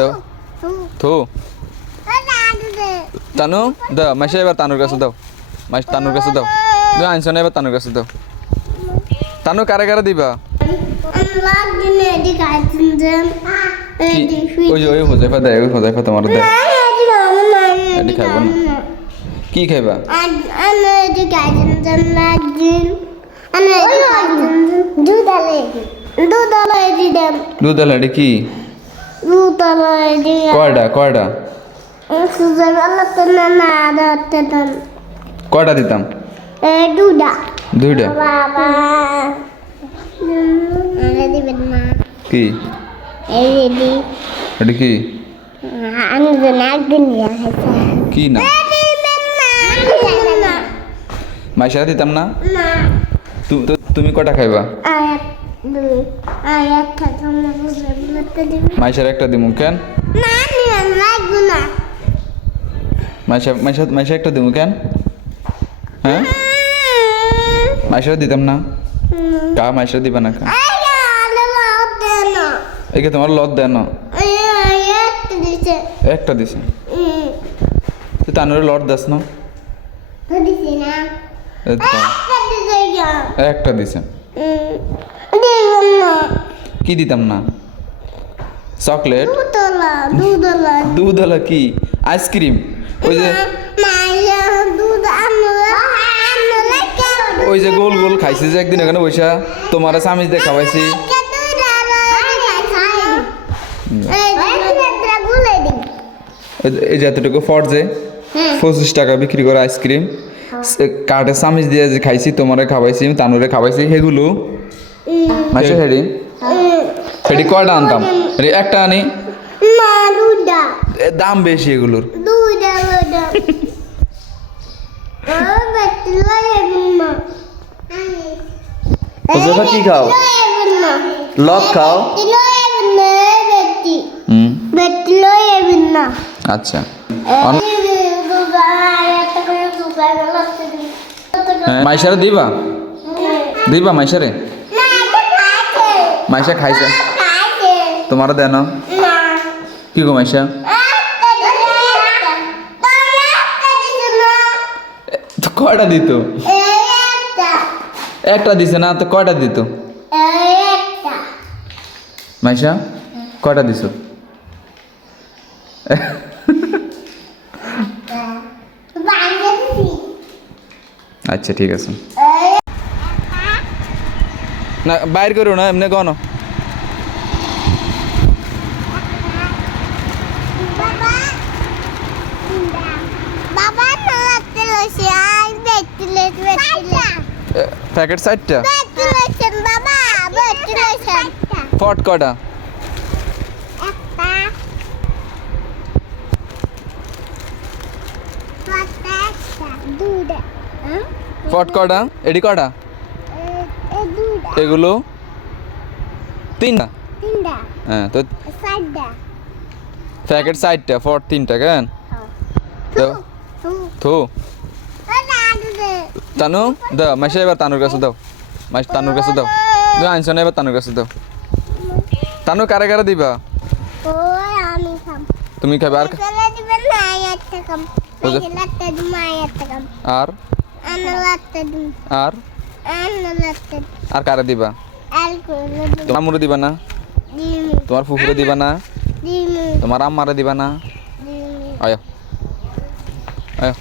দাও থু তানু দাও মাসে এবার তানুর কাছে দাও মাস তানুর কাছে দাও তুমি আনছো না এবার তানুর কাছে দাও তানু কারে কারে দিবা ওই যে ওই হোজাইফা দেয় ওই হোজাইফা তোমার দেয় এটি খাইবো না। কি খাইবা দুধ আলা এটি কি কয়টা কয়টা? কয়টা দিতাম? দুটা দুইটা। কি? এই কি? কি না? মাইশা দিতাম না? তুমি কটা খাইবা? মাইশার একটা দিমু কেন? মাইশা মাইশা মাইশা একটা দিমু কেন? হ্যাঁ? মাইশা দিতাম না। কা মাইশা দিবা না কা? একে তোমার লত দেন একটা দিছে। তুই তানুরে লট দাস না। দিছে না। একটা দিছে ইয়া একটা দিছে হুম দিবেন না কি দিতাম না? চকলেট? দুধলা দুধলা দুধ হলো কি? আইসক্রিম? ওই যে ওই যে গোল গোল খাইছি যে একদিন এখানে বৈশা তোমার সামিজ দিয়ে খাওয়াইছি এই যে- এতটুকু ফট যে পঁচিশ টাকা বিক্রি করে আইসক্রিম। কাঠে সামিজ দিয়ে যে খাইছি তোমারে খাওয়াইছি তানুরে খাওয়াইছি সেগুলো মাসে হেডি হেডি কয়টা আনতাম? হেডি একটা আনি। এ, দাম বেশি এগুলোর। হুজুফা কি খাও? লক খাও? আচ্ছা। হ্যাঁ, মাইশারে দিবা? দিবা মাইশারে? মাইশা খাইছে। তোমার দেন কি গো মাইশা? কয়টা দিত? একটা দিছে না তো কয়টা দিত? মাইশা কয়টা দিছ? আচ্ছা ঠিক আছে। না বাইর করো না এমনি গণ প্যাকেট সাইডটা ফট দুটা হ্যাঁ? ফট কয়টা এডি দুটা এগুলো তিনটা? তিনটা। হ্যাঁ তো প্যাকেট সাইডটা ফট তিনটা কেন? তো থু তানু দাও মাসে এবার তানুর কাছে দাও। মাস তানুর কাছে দাও। তুমি আনছো না এবার তানুর কাছে দাও। তানু কারে কারে দিবা? তুমি খাবে আর আর? আর? আর কারে দিবা? তোমার মুরে দিবা না? তোমার ফুফুরে দিবা না? তোমার আম্মারে দিবা না? আয়। আয়।